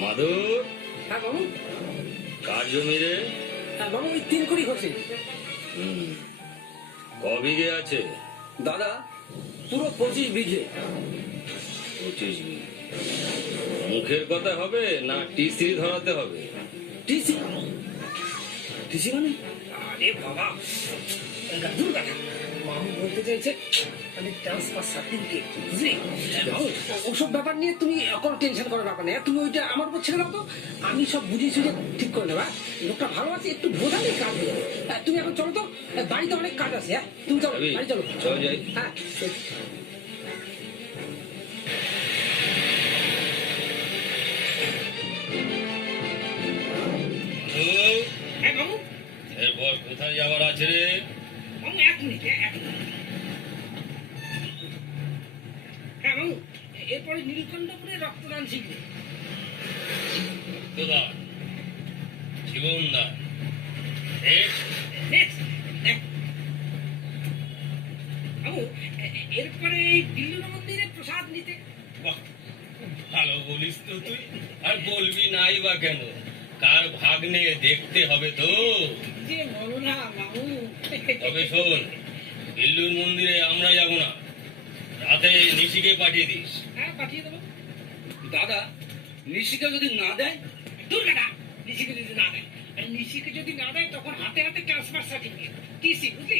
মাধুর হ্যাঁ বাবু? কার জমি রে? হ্যাঁ বাবু ওই তিন কুড়ি হচ্ছে। ক বিঘে আছে? দাদা পুরো পঁচিশ বিঘে। পঁচিশ বিঘে। মুখের কথা হবে না টিসি ধরাতে হবে? টিসি? টিসি মানে? আরে বাবা। গাজুর কথা। মামু বলতে চাইছে মানে ট্রান্সফার সার্টিফিকেট বুঝলি? ওসব ব্যাপার নিয়ে তুমি কোনো টেনশন করার ব্যাপার নেই। তুমি ওইটা আমার উপর ছেড়ে দাও তো আমি সব বুঝিয়ে সুঝিয়ে ঠিক করে নেবা লোকটা ভালো আছে একটু বোঝালেই কাজ হয়ে হ্যাঁ, তুমি এখন চলো তো হ্যাঁ, বাড়িতে অনেক কাজ আছে হ্যাঁ? তুমি চলো? বাড়ি চলো। হ্যাঁ। হ্যাঁ কোথায় যাওয়ার আছে রে? এক মিনিট এক মিনিট। হ্যাঁ এরপরে নীলকণ্ঠপুরে রক্তদান শিখবে এ- এরপরে এই বিল্লুর মন্দিরে প্রসাদ নিতে ভালো বলিস তো তুই। আর বলবি নাই বা কেন? কার ভাগ নিয়ে দেখতে হবে তো। তবে শোন বিল্লুর মন্দিরে আমরা যাব না। রাতে নিশিকে পাঠিয়ে দিস। হ্যাঁ পাঠিয়ে দেবো। দাদা নিশিকা যদি না দেয় দূর কাটা নিশিকে যদি না দেয়। আর নিশিকে যদি না দেয় তখন হাতে হাতে ট্রান্সফার সার্টিফিকেট টিসি বুঝলি